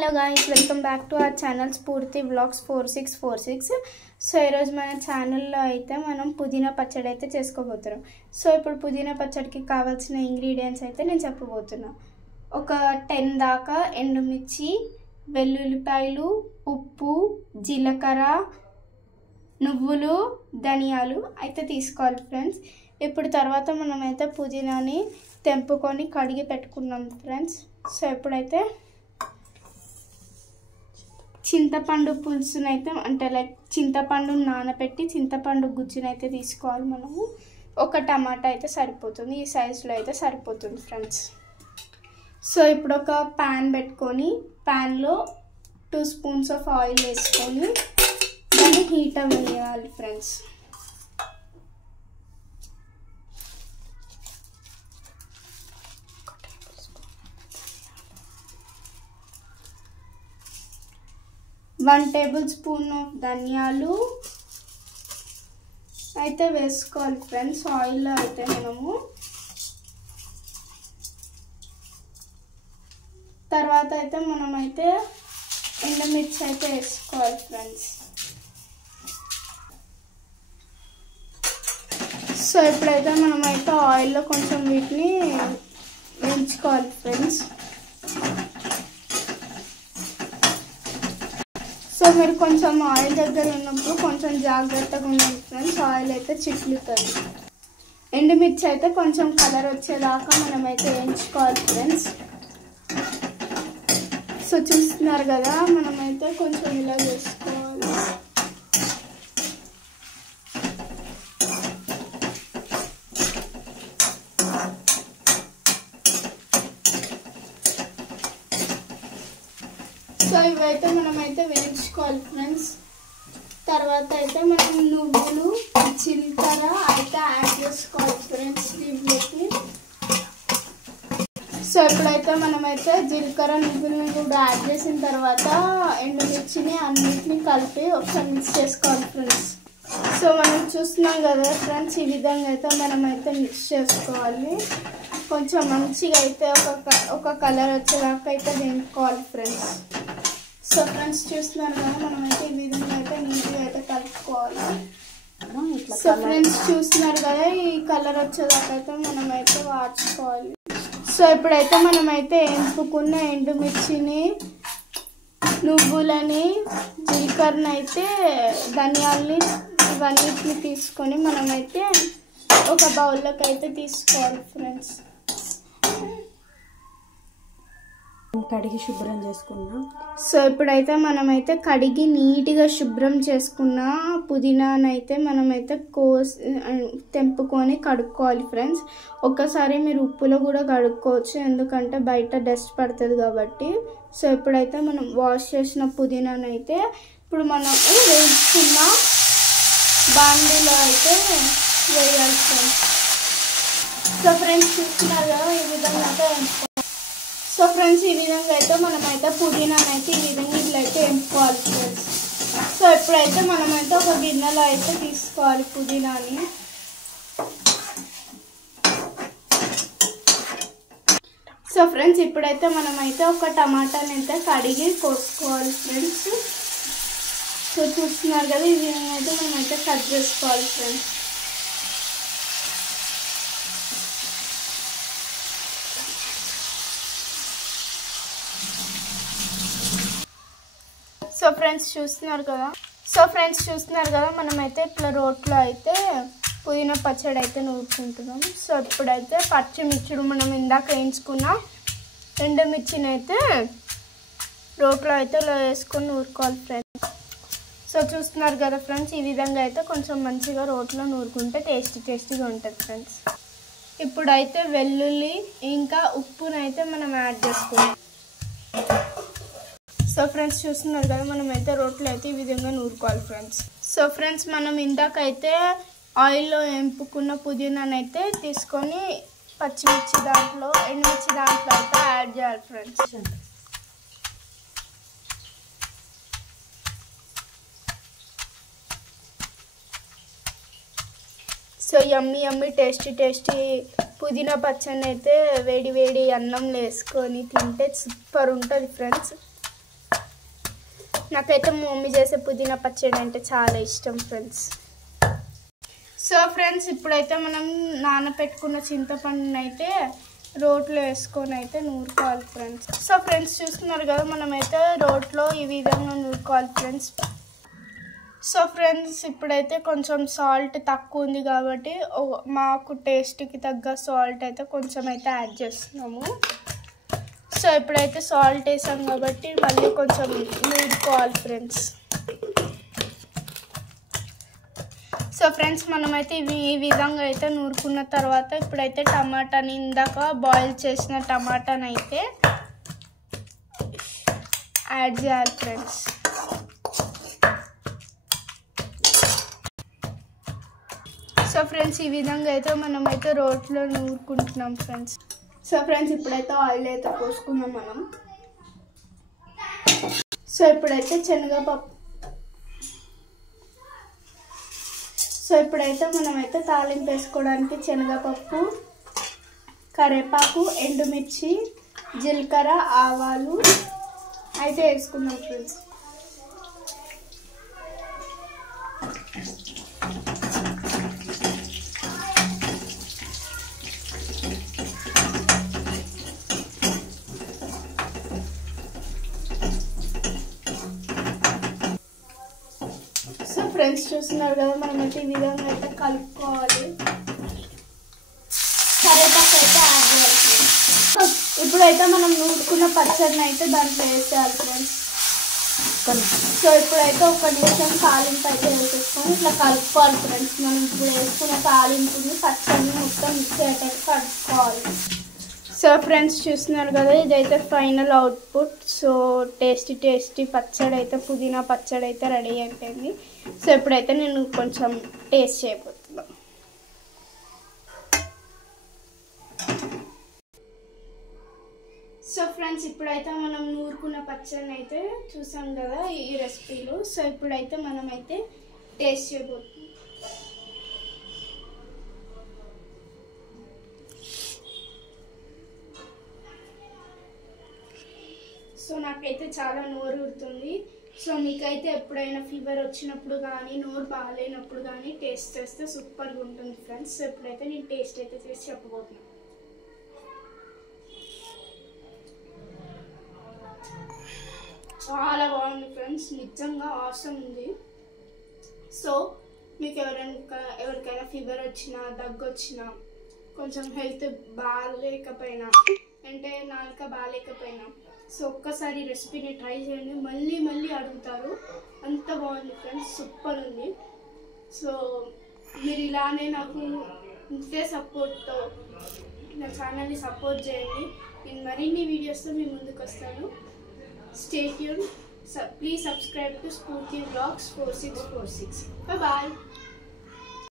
Hello guys, welcome back to our channel స్ఫూర్తి vlogs 4646. So ఈరోజు మన ఛానల్లో అయితే మనం పుదీనా పచ్చడి అయితే చేసుకోబోతున్నాం. సో ఇప్పుడు పుదీనా పచ్చడికి కావాల్సిన ఇంగ్రీడియంట్స్ అయితే నేను చెప్పబోతున్నా. ఒక 10 దాకా ఎండుమిర్చి, వెల్లుల్లిపాయలు, ఉప్పు, జీలకర్ర, నువ్వులు, ధనియాలు అయితే తీసుకోవాలి ఫ్రెండ్స్. ఇప్పుడు తర్వాత మనమైతే పుదీనాని తెంపుకొని కడిగి పెట్టుకున్నాం ఫ్రెండ్స్. సో ఇప్పుడైతే చింతపండు పులుసునైతే అంటే లైక్ చింతపండు నానబెట్టి చింతపండు గుజ్జునైతే తీసుకోవాలి మనము. ఒక టమాటా అయితే సరిపోతుంది, ఈ సైజులో అయితే సరిపోతుంది ఫ్రెండ్స్. సో ఇప్పుడు ఒక ప్యాన్ పెట్టుకొని ప్యాన్లో 2 స్పూన్స్ ఆఫ్ ఆయిల్ వేసుకొని దాన్ని హీట్ అవ్వాలి friends. One table spoon of ధనియాలు అయితే వేసుకోవాలి ఫ్రెండ్స్ ఆయిల్లో అయితే మనము. తర్వాత అయితే మనమైతే ఎండుమిర్చి అయితే వేసుకోవాలి ఫ్రెండ్స్. సో ఇప్పుడైతే మనమైతే ఆయిల్లో కొంచెం వీటిని వేయించుకోవాలి ఫ్రెండ్స్. సో మీరు కొంచెం ఆయిల్ దగ్గర ఉన్నప్పుడు కొంచెం జాగ్రత్తగా ఉండండి ఫ్రెండ్స్, ఆయిల్ అయితే చిట్లుతుంది. ఎండుమిర్చి అయితే కొంచెం కలర్ వచ్చేదాకా మనమైతే వేయించుకోవాలి ఫ్రెండ్స్. సో చూస్తున్నారు కదా, మనమైతే కొంచెం ఇలా వేసుకోవాలి. సో ఇవైతే మనమైతే వేయించుకోవాలి ఫ్రెండ్స్. తర్వాత అయితే మనం నువ్వులు, జీలకర్ర అయితే యాడ్ చేసుకోవాలి ఫ్రెండ్స్ దీంట్లోకి. సో ఇప్పుడైతే మనమైతే జీలకర్ర నువ్వులను కూడా యాడ్ చేసిన తర్వాత ఎండుమిర్చిని అన్నిటిని కలిపి ఒకసారి మిక్స్ చేసుకోవాలి ఫ్రెండ్స్. సో మనం చూస్తున్నాం కదా ఫ్రెండ్స్, ఈ విధంగా అయితే మనమైతే మిక్స్ చేసుకోవాలి. కొంచెం మంచిగా అయితే ఒక కలర్ వచ్చేదాకా అయితే వేయించుకోవాలి ఫ్రెండ్స్. సో ఫ్రెండ్స్ చూస్తున్నారు కదా, మనమైతే ఈ విధంగా అయితే నీట్గా అయితే కలుపుకోవాలి. సో ఫ్రెండ్స్ చూస్తున్నారు కదా, ఈ కలర్ వచ్చేదాకా అయితే మనమైతే వాడుకోవాలి. సో ఇప్పుడైతే మనమైతే ఎంపుకున్న ఎండుమిర్చిని, నువ్వులని, జీలకర్రని అయితే ధనియాలని ఇవన్నిటిని తీసుకొని మనమైతే ఒక బౌల్లోకి అయితే తీసుకోవాలి ఫ్రెండ్స్. కడిగి శుభ్రం చేసుకున్నా. సో ఇప్పుడైతే మనమైతే కడిగి నీట్గా శుభ్రం చేసుకున్న పుదీనానైతే మనమైతే తెంపుకొని కడుక్కోవాలి ఫ్రెండ్స్. ఒక్కసారి మీరు ఉప్పులో కూడా కడుక్కోవచ్చు, ఎందుకంటే బయట డస్ట్ పడుతుంది కాబట్టి. సో ఇప్పుడైతే మనం వాష్ చేసిన పుదీనానైతే ఇప్పుడు మనం వేసుకున్న బాండీలో అయితే వేయాలి ఫ్రెండ్స్. సో ఫ్రెండ్స్ చూస్తున్నారు కదా, ఈ విధంగా అయితే. సో ఫ్రెండ్స్ ఈ విధంగా అయితే మనమైతే పుదీనానైతే ఈ విధంగా ఇట్లయితే ఎంపుకోవాలి ఫ్రెండ్స్. సో ఇప్పుడైతే మనమైతే ఒక గిన్నెలో అయితే తీసుకోవాలి పుదీనాని. సో ఫ్రెండ్స్ ఇప్పుడైతే మనమైతే ఒక టమాటాని అయితే కడిగి కోసుకోవాలి ఫ్రెండ్స్. సో చూస్తున్నారు కదా, ఈ విధంగా అయితే మనమైతే కట్ చేసుకోవాలి ఫ్రెండ్స్. సో ఫ్రెండ్స్ చూస్తున్నారు కదా, మనమైతే ఇట్లా రోట్లో అయితే పుదీనా పచ్చడి అయితే నూరుకుంటున్నాం. సో ఇప్పుడైతే పచ్చిమిర్చిడు మనం ఇందాక వేయించుకున్న ఎండుమిర్చిని అయితే రోట్లో అయితే ఇలా వేసుకొని నూరుకోవాలి ఫ్రెండ్స్. సో చూస్తున్నారు కదా ఫ్రెండ్స్, ఈ విధంగా అయితే కొంచెం మంచిగా రోట్లో నూరుకుంటే టేస్టీగా ఉంటుంది ఫ్రెండ్స్. ఇప్పుడైతే వెల్లుల్లి ఇంకా ఉప్పునైతే మనం యాడ్ చేసుకుంటాం. సో ఫ్రెండ్స్ చూస్తున్నారు కదా, మనమైతే రోట్లో అయితే ఈ విధంగా నూరుకోవాలి ఫ్రెండ్స్. సో ఫ్రెండ్స్ మనం ఇందాకైతే ఆయిల్లో ఎంపుకున్న పుదీనానైతే తీసుకొని పచ్చిమిర్చి దాంట్లో ఎండుమిర్చి దాంట్లో అయితే యాడ్ చేయాలి ఫ్రెండ్స్. సో యమ్మీ టేస్టీ పుదీనా పచ్చడి అయితే వేడి అన్నంలో వేసుకొని తింటే సూపర్ ఉంటుంది ఫ్రెండ్స్. నాకైతే మా మమ్మీ చేసే పుదీనా పచ్చడి అంటే చాలా ఇష్టం ఫ్రెండ్స్. సో ఫ్రెండ్స్ ఇప్పుడైతే మనం నానబెట్టుకున్న చింతపండుని అయితే రోట్లో వేసుకొని అయితే నూరుకోవాలి ఫ్రెండ్స్. సో ఫ్రెండ్స్ చూస్తున్నారు కదా, మనమైతే రోట్లో ఈ విధంగా నూరుకోవాలి ఫ్రెండ్స్. సో ఫ్రెండ్స్ ఇప్పుడైతే కొంచెం సాల్ట్ తక్కువ ఉంది కాబట్టి మాకు టేస్ట్కి తగ్గ సాల్ట్ అయితే కొంచెం అయితే యాడ్ చేస్తున్నాము. సో ఇప్పుడైతే సాల్ట్ వేసాం కాబట్టి మళ్ళీ కొంచెం నూరుకోవాలి ఫ్రెండ్స్. సో ఫ్రెండ్స్ మనమైతే ఈ విధంగా అయితే నూరుకున్న తర్వాత ఇప్పుడైతే టమాటాని ఇందాక బాయిల్ చేసిన టమాటాని అయితే యాడ్ చేయాలి ఫ్రెండ్స్. సో ఫ్రెండ్స్ ఈ విధంగా అయితే మనమైతే రోట్లో నూరుకుంటున్నాం ఫ్రెండ్స్. సో ఫ్రెండ్స్ ఇప్పుడైతే ఆయిల్ అయితే పోసుకున్నాం మనం. సో ఇప్పుడైతే శనగపప్పు. సో ఇప్పుడైతే మనమైతే తాలింపు వేసుకోవడానికి శనగపప్పు, కరివేపాకు, ఎండుమిర్చి, జీలకర్ర, ఆవాలు అయితే వేసుకున్నాం ఫ్రెండ్స్. సో ఫ్రెండ్స్ చూస్తున్నారు కదా, మనమైతే ఈ విధంగా అయితే కలుపుకోవాలి. కరివేపాకు అయితే యాడ్ చేయాలి. ఇప్పుడైతే మనం నూరుకున్న పచ్చడిని అయితే దాంట్లో వేసేయాలి ఫ్రెండ్స్. సో ఇప్పుడైతే ఒక నిమిషం తాలింపు అయితే వేసేసుకొని ఇట్లా కలుపుకోవాలి ఫ్రెండ్స్. మనం ఇప్పుడు వేసుకున్న తాలింపుని పచ్చడిని మొత్తం మిక్స్ అయ్యేటట్టు కలుపుకోవాలి. సో ఫ్రెండ్స్ చూస్తున్నారు కదా, ఇదైతే ఫైనల్ అవుట్పుట్. సో టేస్టీ పచ్చడి అయితే పుదీనా పచ్చడి అయితే రెడీ అయిపోయింది. సో ఇప్పుడైతే నేను కొంచెం టేస్ట్ చేయబోతున్నాను. సో ఫ్రెండ్స్ ఇప్పుడైతే మనం నూరుకున్న పచ్చడిని అయితే చూసాం కదా ఈ రెసిపీలో. సో ఇప్పుడైతే మనమైతే టేస్ట్ చేయబోతున్నాం. సో నాకైతే చాలా నోరు ఊరుతుంది. సో మీకైతే ఎప్పుడైనా ఫీవర్ వచ్చినప్పుడు కానీ నోరు బాగాలేనప్పుడు కానీ టేస్ట్ చేస్తే సూపర్గా ఉంటుంది ఫ్రెండ్స్. సో ఇప్పుడైతే నేను టేస్ట్ అయితే చేసి చెప్పబోతున్నాను. చాలా బాగుంది ఫ్రెండ్స్, నిజంగా ఆసమ్ ఉంది. సో మీకు ఎవరికైనా ఫీవర్ వచ్చినా, దగ్గు వచ్చినా, కొంచెం హెల్త్ బాగాలేకపోయినా, అంటే నాలుక బాగాలేకపోయినా, సో ఒక్కసారి రెసిపీని ట్రై చేయండి, మళ్ళీ అడుగుతారు. అంత బాగుంది ఫ్రెండ్స్, సూపర్ ఉంది. సో మీరు ఇలానే నాకు ఇంతే సపోర్ట్తో నా ఛానల్ని సపోర్ట్ చేయండి. నేను మరిన్ని వీడియోస్తో మీ ముందుకు వస్తాను. Stay tuned. Please subscribe to Spurti Vlogs 4646. Bye bye.